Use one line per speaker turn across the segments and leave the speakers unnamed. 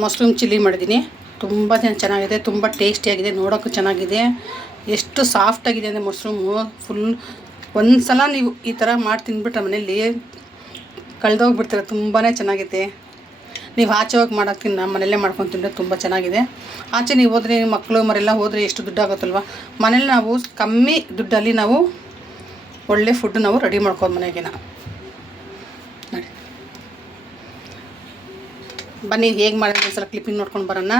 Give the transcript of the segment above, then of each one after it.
Mushroom chilli ಮಾಡಿದ್ದೀನಿ. ತುಂಬ ಚೆನ್ನಾಗಿದೆ, ತುಂಬ ಟೇಸ್ಟಿಯಾಗಿದೆ ನೋಡೋಕ್ಕೂ ಚೆನ್ನಾಗಿದೆ. ಎಷ್ಟು ಸಾಫ್ಟಾಗಿದೆ ಅಂದರೆ ಮಶ್ರೂಮು. ಫುಲ್ ಒಂದು ಸಲ ನೀವು ಈ ಥರ ಮಾಡಿ ತಿಂದ್ಬಿಟ್ರೆ ಮನೇಲಿ ಕಳೆದೋಗ್ಬಿಡ್ತೀರ ತುಂಬಾ ಚೆನ್ನಾಗಿದೆ ನೀವು ಆಚೆ ಹೋಗಿ ನಮ್ಮ ಮನೆಯಲ್ಲೇ ಮಾಡ್ಕೊಂಡು ತಿಂದರೆ ತುಂಬ ಚೆನ್ನಾಗಿದೆ. ಆಚೆ ನೀವು ಹೋದ್ರೆ ಮಕ್ಕಳು ಮರೆಲ್ಲ ಹೋದರೆ ಎಷ್ಟು ದುಡ್ಡು ಆಗುತ್ತಲ್ವ ಮನೇಲಿ ನಾವು ಕಮ್ಮಿ ದುಡ್ಡಲ್ಲಿ ನಾವು ಒಳ್ಳೆ ಫುಡ್ ನಾವು ರೆಡಿ ಮಾಡ್ಕೊಂಡು ಮನೆಗೆ ಬನ್ನಿ, ಹೇಗೆ ಮಾಡಿದ್ರೆ ಒಂದ್ಸಲ ಕ್ಲಿಪ್ಪಿಂಗ್ ನೋಡ್ಕೊಂಡು ಬರೋಣ.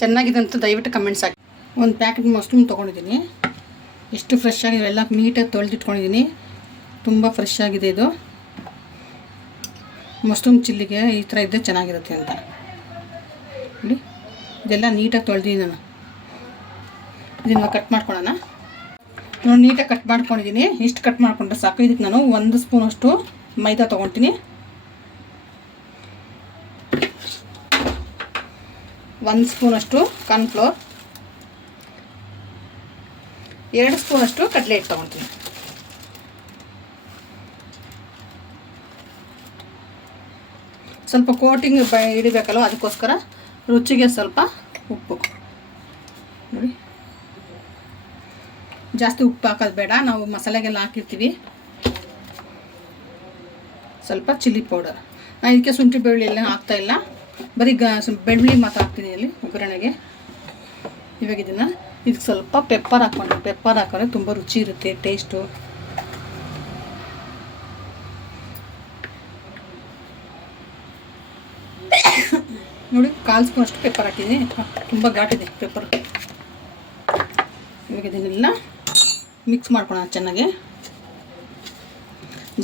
ಚೆನ್ನಾಗಿದೆ ಅಂತ ದಯವಿಟ್ಟು ಕಮೆಂಟ್ಸ್ ಹಾಕಿ. ಒಂದು ಪ್ಯಾಕೆಟ್ ಮಶ್ರೂಮ್ ತೊಗೊಂಡಿದ್ದೀನಿ. ಎಷ್ಟು ಫ್ರೆಶ್ ಆಗಿದೆ, ಎಲ್ಲ ನೀಟಾಗಿ ತೊಳೆದಿಟ್ಕೊಂಡಿದ್ದೀನಿ. ತುಂಬ ಫ್ರೆಶ್ ಆಗಿದೆ ಇದು. ಮಶ್ರೂಮ್ ಚಿಲ್ಲಿಗೆ ಈ ಥರ ಇದ್ದರೆ ಚೆನ್ನಾಗಿರುತ್ತೆ ಅಂತ. ನೋಡಿ, ಇದೆಲ್ಲ ನೀಟಾಗಿ ತೊಳೆದಿದ್ದೀನಿ ನಾನು. ಇದನ್ನು ಕಟ್ ಮಾಡ್ಕೊಳ್ಳೋಣ. ನಾನು ನೀಟಾಗಿ ಕಟ್ ಮಾಡ್ಕೊಂಡಿದ್ದೀನಿ. ಇಷ್ಟು ಕಟ್ ಮಾಡಿಕೊಂಡ್ರೆ ಸಾಕು. ಇದಕ್ಕೆ ನಾನು ಒಂದು ಸ್ಪೂನಷ್ಟು ಮೈದಾ ತೊಗೊಳ್ತೀನಿ ಒಂದು ಸ್ಪೂನಷ್ಟು ಕಾರ್ನ್ಫ್ಲೋರ್. ಎರಡು ಸ್ಪೂನಷ್ಟು ಕಡಲೆ ಹಿಟ್ಟು ತೊಗೊಳ್ತೀನಿ ಸ್ವಲ್ಪ ಕೋಟಿಂಗ್ ಬ ಹಿಡಿಬೇಕಲ್ವ? ಅದಕ್ಕೋಸ್ಕರ ರುಚಿಗೆ ಸ್ವಲ್ಪ ಉಪ್ಪು. ನೋಡಿ. ಜಾಸ್ತಿ ಉಪ್ಪು ಹಾಕೋದು ಬೇಡ. ನಾವು ಮಸಾಲೆಗೆಲ್ಲ ಹಾಕಿರ್ತೀವಿ. ಸ್ವಲ್ಪ ಚಿಲ್ಲಿ ಪೌಡರ್. ನಾನು ಇದಕ್ಕೆ ಶುಂಠಿ ಬೆಳ್ಳುಳ್ಳಿ ಎಲ್ಲ ಹಾಕ್ತಾಯಿಲ್ಲ ಬರೀ ಗ ಬೆಳ್ಳುಳ್ಳಿ ಮಾತ್ರ ಹಾಕ್ತೀನಿ ಇಲ್ಲಿ ಒಗ್ಗರಣೆಗೆ. ಇವಾಗ ಇದನ್ನು ಇದಕ್ಕೆ ಸ್ವಲ್ಪ ಪೆಪ್ಪರ್ ಹಾಕ್ಕೊಂಡು ಪೆಪ್ಪರ್ ಹಾಕಿದ್ರೆ ತುಂಬ ರುಚಿ ಇರುತ್ತೆ ಟೇಸ್ಟು ನೋಡಿ, ಕಾಲು ಸ್ಪೂನ್ ಅಷ್ಟು ಪೆಪ್ಪರ್ ಹಾಕಿದ್ದೀನಿ. ತುಂಬ ಘಾಟಿದೆ ಪೆಪ್ಪರ್ ಇವಾಗ ಇದನ್ನೆಲ್ಲ ಮಿಕ್ಸ್ ಮಾಡ್ಕೊಳ ಚೆನ್ನಾಗಿ.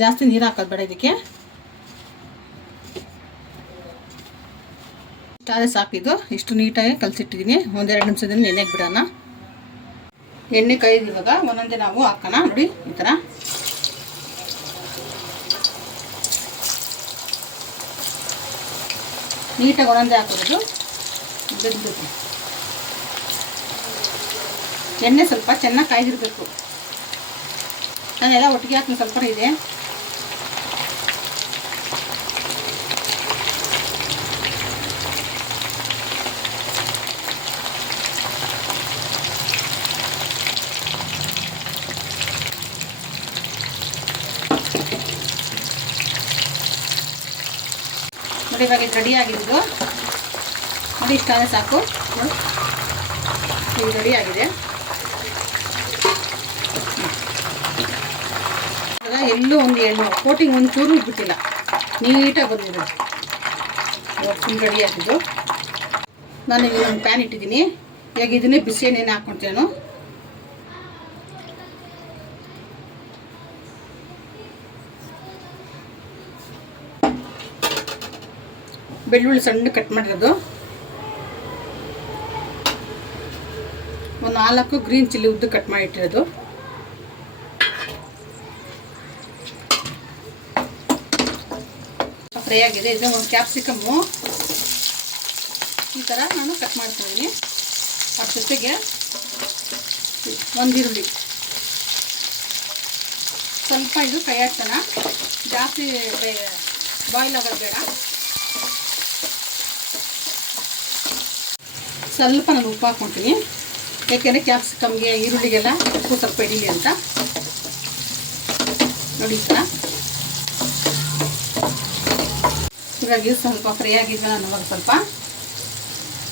ಜಾಸ್ತಿ ನೀರು ಹಾಕೋದು ಬೇಡ ಇದಕ್ಕೆ. ಇಷ್ಟಾದರೆ ಸಾಕಿದ್ದು. ಇಷ್ಟು ನೀಟಾಗಿ ಕಲಸಿಟ್ಟಿದ್ದೀನಿ ಒಂದೆರಡು ನಿಮಿಷದಲ್ಲಿ ನೆನೆಗೆ ಬಿಡೋಣ. ಎಣ್ಣೆ ಕಾಯ್ದು ಇವಾಗ ಒಂದೊಂದೇ ನಾವು ಹಾಕೋಣ. ನೋಡಿ, ಈ ಥರ. ನೀಟಾಗಿ ಒಂದೊಂದೇ ಹಾಕೋದು. ಬೆಂದಿರುತ್ತೆ ಎಣ್ಣೆ ಸ್ವಲ್ಪ ಚೆನ್ನಾಗಿ ಕಾಯ್ದಿರಬೇಕು. ನಾನೆಲ್ಲ ಒಟ್ಟಿಗೆ ಹಾಕಿ ಸ್ವಲ್ಪ ಇದೆ. ಇವಾಗ ರೆಡಿ ಆಗಿದ್ದು ನೋಡಿ ಇಷ್ಟಾದರೆ ಸಾಕು. ಇದು ರೆಡಿ ಆಗಿದೆ. ಎಲ್ಲೂ ಒಂದು ಎಣ್ಣೆ ಕೋಟಿಂಗ್ ಒಂದು ಚೂರು ಬಿಟ್ಟಿಲ್ಲ ನೀಟಾಗಿ ಬಂದಿದೆ. ಫುಲ್ ರೆಡಿ ಆಗಿದ್ದು. ನಾನು ಇಲ್ಲಿ ಒಂದು ಪ್ಯಾನ್ ಇಟ್ಟಿದ್ದೀನಿ. ಈಗ ಇದನ್ನೇ ಬಿಸಿ ಎಣ್ಣೆನ ಹಾಕ್ಕೊಳ್ತೇನೆ ಬೆಳ್ಳುಳ್ಳಿ ಸಣ್ಣ ಕಟ್ ಮಾಡಿರೋದು. ಒಂದು ನಾಲ್ಕು ಗ್ರೀನ್ ಚಿಲ್ಲಿ ಉದ್ದು ಕಟ್ ಮಾಡಿ ಇಟ್ಟಿರೋದು ಫ್ರೈ ಆಗಿದೆ. ಇದು ಒಂದು ಕ್ಯಾಪ್ಸಿಕಮ್ಮು. ಈ ಥರ ನಾನು ಕಟ್ ಮಾಡ್ತಿದ್ದೀನಿ. ಅದ್ರ ಜೊತೆಗೆ ಒಂದು ಈರುಳ್ಳಿ. ಸ್ವಲ್ಪ ಇದು ಫ್ರೈ ಹಾಕ್ತಾನ ಜಾಸ್ತಿ ಬಾಯ್ಲ್ ಆಗೋದು ಬೇಡ. ಸ್ವಲ್ಪ ನಾನು ಉಪ್ಪು ಹಾಕ್ಕೊತೀನಿ ಯಾಕೆಂದರೆ ಕ್ಯಾಪ್ಸಿಕಮ್ಗೆ ಈರುಳ್ಳಿಗೆಲ್ಲ ಉಪ್ಪು ಸ್ವಲ್ಪ ಅಂತ. ನೋಡಿ ಥರ. ಸ್ವಲ್ಪ ಫ್ರೈ ಆಗಿದ್ಮೇಲೆ ನಾನು ಇವಾಗ ಸ್ವಲ್ಪ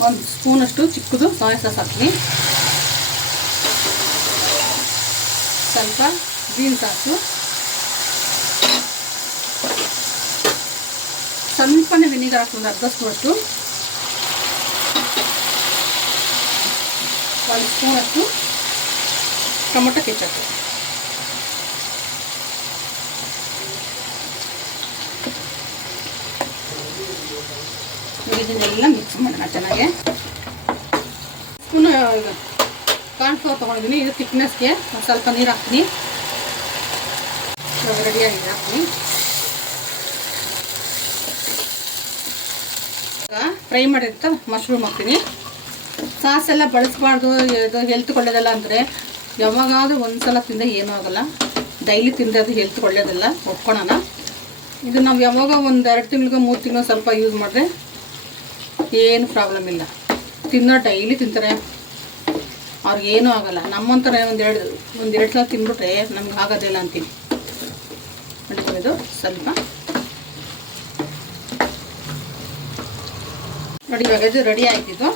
ಒಂದು ಸ್ಪೂನಷ್ಟು ಚಿಕ್ಕದು ಸೋಯಾ ಸಾಸ್ ಹಾಕ್ತೀನಿ. ಸ್ವಲ್ಪ ಗ್ರೀನ್ ಸಾಸು ಸ್ವಲ್ಪನೇ ವಿನಿಗರ್ ಹಾಕ್ತೀನಿ ಅರ್ಧ ಸ್ಪೂನಷ್ಟು ಒಂದು ಸ್ಪೂನಷ್ಟು ಟೊಮೊಟೊ ಕೆಚಪ್ ಇದನ್ನೆಲ್ಲ ಮಿಕ್ಸ್ ಮಾಡೋಣ ಚೆನ್ನಾಗೆ. ಸ್ಪೂನ್ ಕಾರ್ನ್ಫ್ಲೋರ್ ತೊಗೊಂಡಿದ್ದೀನಿ. ಇದು ತಿಕ್ನೆಸ್ಗೆ ಒಂದು ಸ್ವಲ್ಪ ನೀರು ಹಾಕ್ತೀನಿ. ಇವಾಗ ರೆಡಿಯಾಗಿದೆ ಹಾಕ್ತೀನಿ. ಫ್ರೈ ಮಾಡಿರ್ತ ಮಶ್ರೂಮ್ ಹಾಕ್ತೀನಿ. ಸಾಸ್ ಎಲ್ಲ ಬಳಸಬಾರ್ದು ಹೆಲ್ತ್ ಒಳ್ಳೇದಲ್ಲ ಅಂದರೆ ಯಾವಾಗಾದ್ರೂ ಒಂದು ಸಲ ತಿಂದರೆ ಏನೂ ಆಗೋಲ್ಲ. ಡೈಲಿ ತಿಂದರೆ ಅದು ಹೆಲ್ತ್ ಒಳ್ಳೇದಲ್ಲ ಒಪ್ಕೊಳೋಣ. ಇದು ನಾವು ಯಾವಾಗ ಒಂದು ಎರಡು ತಿಂಗಳಿಗೆ, ಮೂರು ತಿಂಗಳು ಸ್ವಲ್ಪ ಯೂಸ್ ಮಾಡಿದ್ರೆ ಏನು ಪ್ರಾಬ್ಲಮ್ ಇಲ್ಲ. ತಿನ್ನೋ ಡೈಲಿ ತಿಂತಾರೆ. ಅವ್ರಿಗೇನೂ ಆಗಲ್ಲ. ನಮ್ಮಂಥರ ಒಂದೆರಡು ಒಂದೆರಡು ಸಲ ತಿಂದ್ಬಿಟ್ರೆ ನಮ್ಗೆ ಆಗೋದಿಲ್ಲ ಅಂತೀನಿ. ಇದು ಸ್ವಲ್ಪ. ನೋಡಿ ಇವಾಗ ಇದು ರೆಡಿ ಆಯ್ತಿದ್ದು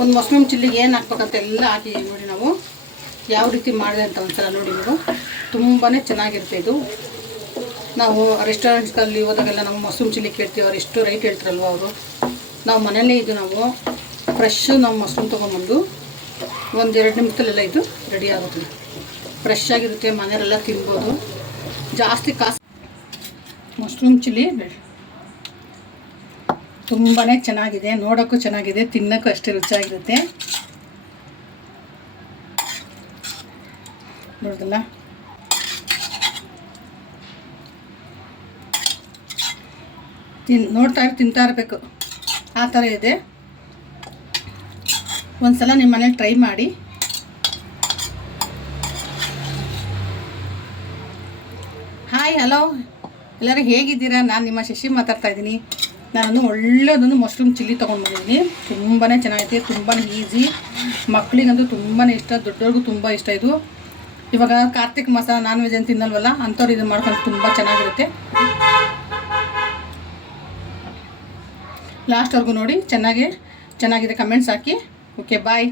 ಒಂದು ಮಶ್ರೂಮ್ ಚಿಲ್ಲಿಗೆ ಏನು ಹಾಕ್ಬೇಕಂತ ಎಲ್ಲ ಹಾಕಿದ್ದೀವಿ ನೋಡಿ ನಾವು. ಯಾವ ರೀತಿ ಮಾಡಿದೆ ಅಂತ ಒಂದ್ಸಲ ನೋಡಿ ನೀವು. ತುಂಬಾ ಚೆನ್ನಾಗಿರುತ್ತೆ ಇದು. ನಾವು ರೆಸ್ಟೋರೆಂಟ್ಸ್ಗಳಲ್ಲಿ ಹೋದಾಗೆಲ್ಲ ನಾವು ಮಶ್ರೂಮ್ ಚಿಲ್ಲಿ ಕೇಳ್ತೀವಿ. ಅವ್ರು ಎಷ್ಟು ರೈಟ್ ಹೇಳ್ತಾರಲ್ವ ಅವರು. ನಾವು ಮನೆಯಲ್ಲೇ ಇದು ನಾವು ಫ್ರೆಶ್ ನಾವು ಮಶ್ರೂಮ್ ತೊಗೊಂಬಂದು ಒಂದೆರಡು ನಿಮಿಷದಲ್ಲೆಲ್ಲ ಇದು ರೆಡಿ ಆಗುತ್ತೆ. ಫ್ರೆಶ್ ಆಗಿರುತ್ತೆ. ಮನೆಯವರೆಲ್ಲ ತಿನ್ಬೋದು. ಜಾಸ್ತಿ ಕಾಸು ಮಶ್ರೂಮ್ ಚಿಲ್ಲಿ ತುಂಬಾ ಚೆನ್ನಾಗಿದೆ, ನೋಡೋಕ್ಕೂ ಚೆನ್ನಾಗಿದೆ, ತಿನ್ನೋಕ್ಕೂ ಅಷ್ಟೇ ರುಚಿಯಾಗಿರುತ್ತೆ. ನೋಡಿದಲ್ಲ? ತಿನ್, ನೋಡ್ತಾ ತಿಂತಾ ಇರಬೇಕು. ಆ ಥರ ಇದೆ. ಒಂದು ಸಲ ನಿಮ್ಮ ಮನೇಲಿ ಟ್ರೈ ಮಾಡಿ. Hi, hello. ಎಲ್ಲರೂ ಹೇಗಿದ್ದೀರಾ? ನಾನು ನಿಮ್ಮ ಶಶಿ ಮಾತಾಡ್ತಾ ಇದ್ದೀನಿ. ನಾನು ಒಳ್ಳೆಯದೊಂದು ಮಶ್ರೂಮ್ ಚಿಲ್ಲಿ ತೊಗೊಂಡ್ಬಂದಿದ್ದೀನಿ. ತುಂಬಾ ಚೆನ್ನಾಗೈತೆ ತುಂಬಾ ಈಸಿ ಮಕ್ಕಳಿಗಂತೂ ತುಂಬಾ ಇಷ್ಟ, ದೊಡ್ಡವ್ರಿಗೂ ತುಂಬ ಇಷ್ಟ ಇದು. ಇವಾಗ ಕಾರ್ತಿಕ್ ಮಾಸ ನಾನ್ ವೆಜ್ ಅಂತ ತಿನ್ನಲ್ವಲ್ಲ, ಅಂಥವ್ರು ಇದನ್ನು ಮಾಡ್ಕೊಂಡು ತುಂಬ ಚೆನ್ನಾಗಿರುತ್ತೆ. ಲಾಸ್ಟ್ವರೆಗೂ ನೋಡಿ, ಚೆನ್ನಾಗಿ, ಚೆನ್ನಾಗಿದೆ ಕಮೆಂಟ್ಸ್ ಹಾಕಿ. Okay bye